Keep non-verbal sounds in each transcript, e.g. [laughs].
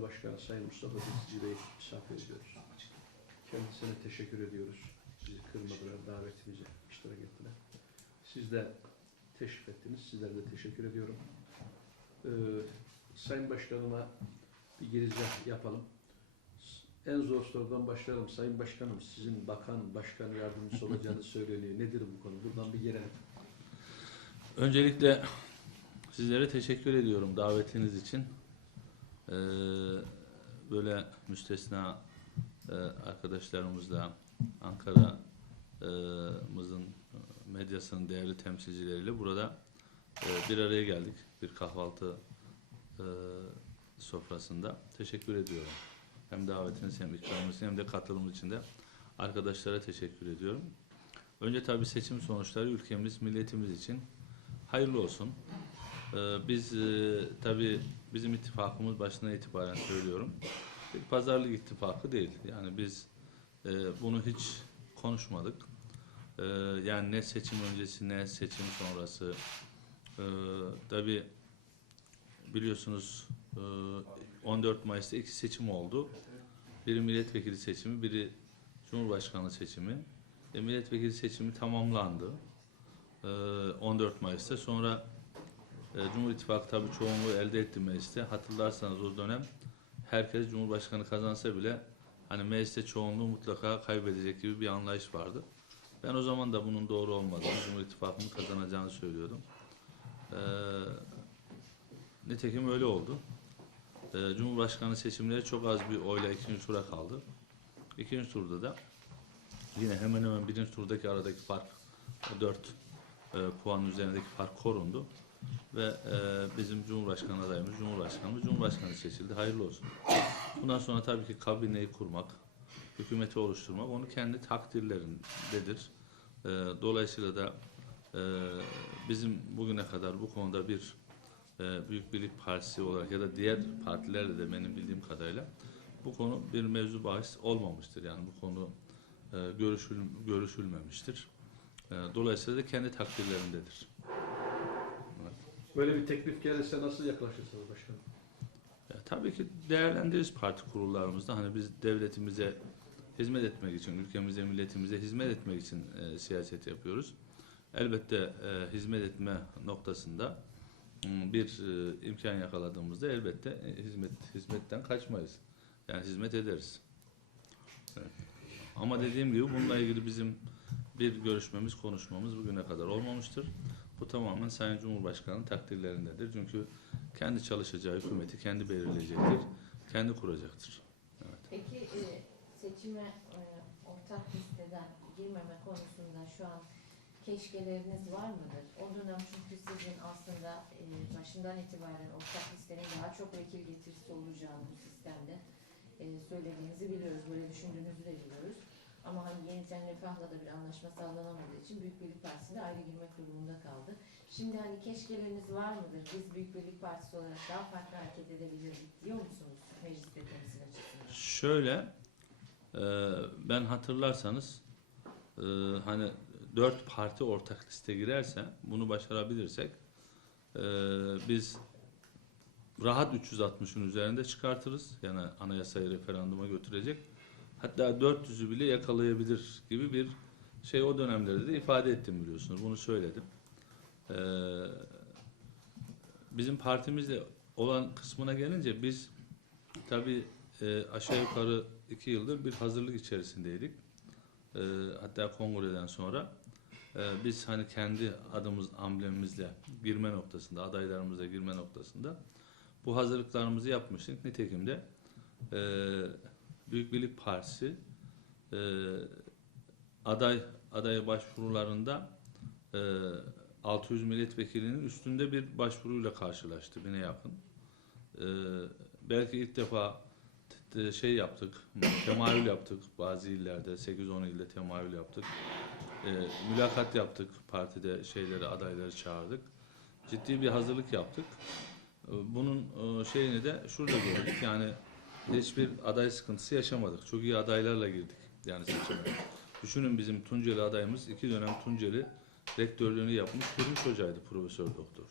Genel Başkanı Sayın Mustafa Dizici Bey misafir ediyoruz. Kendisine teşekkür ediyoruz. Sizi kırmadılar, davetimize iştirak ettiler. Siz de teşrif ettiniz. Sizlere de teşekkür ediyorum. Ee, Sayın Başkanıma bir girizgah yapalım. En zor sorudan başlayalım. Sayın Başkanım, sizin bakan, başkan yardımcısı olacağını [laughs] söyleniyor. Nedir bu konu? Buradan bir gelelim. Öncelikle sizlere teşekkür ediyorum davetiniz için. Ee, böyle müstesna e, arkadaşlarımızla Ankara'mızın medyasının değerli temsilcileriyle burada e, bir araya geldik. Bir kahvaltı e, sofrasında. Teşekkür ediyorum. Hem davetiniz hem ikramınız hem de katılımınız için de arkadaşlara teşekkür ediyorum. Önce tabii seçim sonuçları ülkemiz, milletimiz için hayırlı olsun. Biz e, tabii bizim ittifakımız başından itibaren söylüyorum. Bir pazarlık ittifakı değil. Yani biz e, bunu hiç konuşmadık. E, yani ne seçim öncesi ne seçim sonrası. E, tabii biliyorsunuz e, 14 Mayıs'ta iki seçim oldu. Biri milletvekili seçimi, biri cumhurbaşkanlığı seçimi. E, milletvekili seçimi tamamlandı. E, 14 Mayıs'ta. Sonra e, Cumhur İttifakı tabii çoğunluğu elde etti mecliste. Hatırlarsanız o dönem herkes Cumhurbaşkanı kazansa bile hani mecliste çoğunluğu mutlaka kaybedecek gibi bir anlayış vardı. Ben o zaman da bunun doğru olmadığını, Cumhur İttifakı'nın kazanacağını söylüyordum. E, nitekim öyle oldu. E, Cumhurbaşkanı seçimleri çok az bir oyla ikinci tura kaldı. İkinci turda da yine hemen hemen birinci turdaki aradaki fark 4 e, puan üzerindeki fark korundu ve e, bizim Cumhurbaşkanı adayımız Cumhurbaşkanımız Cumhurbaşkanı seçildi. Hayırlı olsun. Bundan sonra tabii ki kabineyi kurmak, hükümeti oluşturmak onu kendi takdirlerindedir. E, dolayısıyla da e, bizim bugüne kadar bu konuda bir e, Büyük Birlik Partisi olarak ya da diğer partilerle de benim bildiğim kadarıyla bu konu bir mevzu bahis olmamıştır. Yani bu konu e, görüşül, görüşülmemiştir. E, dolayısıyla da kendi takdirlerindedir. Böyle bir teklif gelirse nasıl yaklaşırsınız başkanım? Ya, tabii ki değerlendiririz parti kurullarımızda. Hani biz devletimize hizmet etmek için, ülkemize, milletimize hizmet etmek için e, siyaset yapıyoruz. Elbette e, hizmet etme noktasında bir e, imkan yakaladığımızda elbette e, hizmet hizmetten kaçmayız. Yani hizmet ederiz. Evet. Ama dediğim gibi bununla ilgili bizim bir görüşmemiz, konuşmamız bugüne kadar olmamıştır. Bu tamamen Sayın Cumhurbaşkanı'nın takdirlerindedir. Çünkü kendi çalışacağı hükümeti kendi belirleyecektir, kendi kuracaktır. Peki e, seçime e, ortak listeden girmeme konusunda şu an keşkeleriniz var mıdır? O dönem çünkü sizin aslında e, başından itibaren ortak listenin daha çok vekil getirisi olacağını bu sistemde söylediğinizi biliyoruz. Böyle düşündüğünüzü de biliyoruz. Ama hani Yeniden Refah'la da bir anlaşma sağlanamadığı için Büyük Birlik Partisi'nde ayrı girmek durumunda kaldı. Şimdi hani keşkeleriniz var mıdır? Biz Büyük Birlik Partisi olarak daha farklı hareket edebilirdik diyor musunuz mecliste temsil açısından? Şöyle, e, ben hatırlarsanız e, hani dört parti ortak liste girerse, bunu başarabilirsek e, biz rahat 360'ın üzerinde çıkartırız. Yani anayasayı referanduma götürecek. Hatta 400'ü bile yakalayabilir gibi bir şey o dönemlerde de ifade ettim biliyorsunuz. Bunu söyledim. Ee, bizim partimizle olan kısmına gelince biz tabii e, aşağı yukarı iki yıldır bir hazırlık içerisindeydik. E, hatta kongreden sonra e, biz hani kendi adımız, amblemimizle girme noktasında, adaylarımızla girme noktasında bu hazırlıklarımızı yapmıştık. Nitekim de e, Büyük Birlik Partisi e, aday aday başvurularında e, 600 milletvekilinin üstünde bir başvuruyla karşılaştı. Bine yakın. E, belki ilk defa şey yaptık, [laughs] temayül yaptık bazı illerde, 8-10 ilde temayül yaptık. E, mülakat yaptık, partide şeyleri, adayları çağırdık. Ciddi bir hazırlık yaptık. E, Bunun e, şeyini de şurada gördük. Yani hiçbir aday sıkıntısı yaşamadık. Çok iyi adaylarla girdik yani seçime. Düşünün bizim Tunceli adayımız iki dönem Tunceli rektörlüğünü yapmış Turmuş Hoca'ydı Profesör Doktor.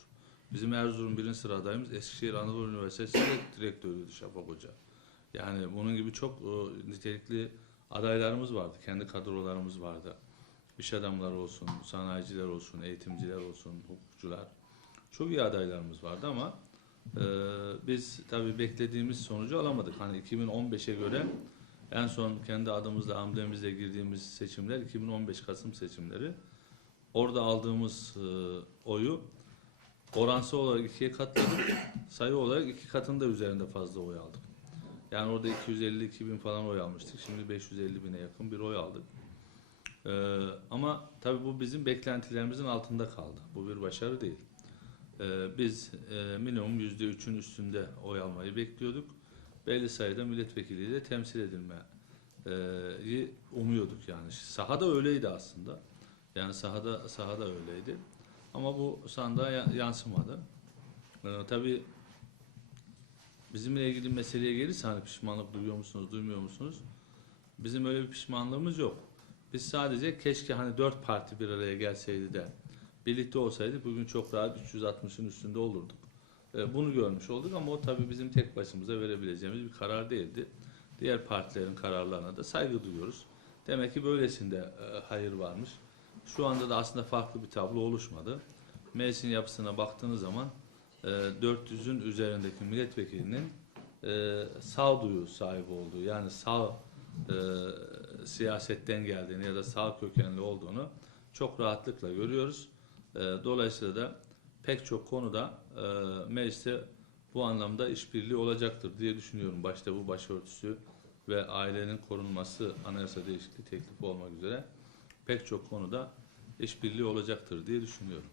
Bizim Erzurum birinci sıra adayımız Eskişehir Anadolu Üniversitesi direkt- direktörüydü Şafak Hoca. Yani bunun gibi çok e, nitelikli adaylarımız vardı. Kendi kadrolarımız vardı. İş adamları olsun, sanayiciler olsun, eğitimciler olsun, hukukçular. Çok iyi adaylarımız vardı ama e, biz tabii beklediğimiz sonucu alamadık. Hani 2015'e göre en son kendi adımızla, amblemimizle girdiğimiz seçimler 2015 Kasım seçimleri. Orada aldığımız e, oyu oransal olarak ikiye katladık. [coughs] Sayı olarak iki katında üzerinde fazla oy aldık. Yani orada 250-2000 bin falan oy almıştık. Şimdi 550 bine yakın bir oy aldık. Ee, ama tabii bu bizim beklentilerimizin altında kaldı. Bu bir başarı değil. Ee, biz e, minimum %3'ün üstünde oy almayı bekliyorduk. Belli sayıda milletvekiliyle temsil edilmeyi umuyorduk yani. Sahada öyleydi aslında. Yani sahada sahada öyleydi. Ama bu sandığa ya- yansımadı. Ee, tabii bizimle ilgili meseleye gelirse hani pişmanlık duyuyor musunuz, duymuyor musunuz? Bizim öyle bir pişmanlığımız yok. Biz sadece keşke hani dört parti bir araya gelseydi de birlikte olsaydı bugün çok rahat 360'ın üstünde olurduk. Ee, bunu görmüş olduk ama o tabii bizim tek başımıza verebileceğimiz bir karar değildi. Diğer partilerin kararlarına da saygı duyuyoruz. Demek ki böylesinde e, hayır varmış. Şu anda da aslında farklı bir tablo oluşmadı. Meclisin yapısına baktığınız zaman e, 400'ün üzerindeki milletvekilinin e, sağduyu sahibi olduğu yani sağ e, siyasetten geldiğini ya da sağ kökenli olduğunu çok rahatlıkla görüyoruz. E, dolayısıyla da pek çok konuda e, mecliste bu anlamda işbirliği olacaktır diye düşünüyorum. Başta bu başörtüsü ve ailenin korunması anayasa değişikliği teklifi olmak üzere pek çok konuda işbirliği olacaktır diye düşünüyorum.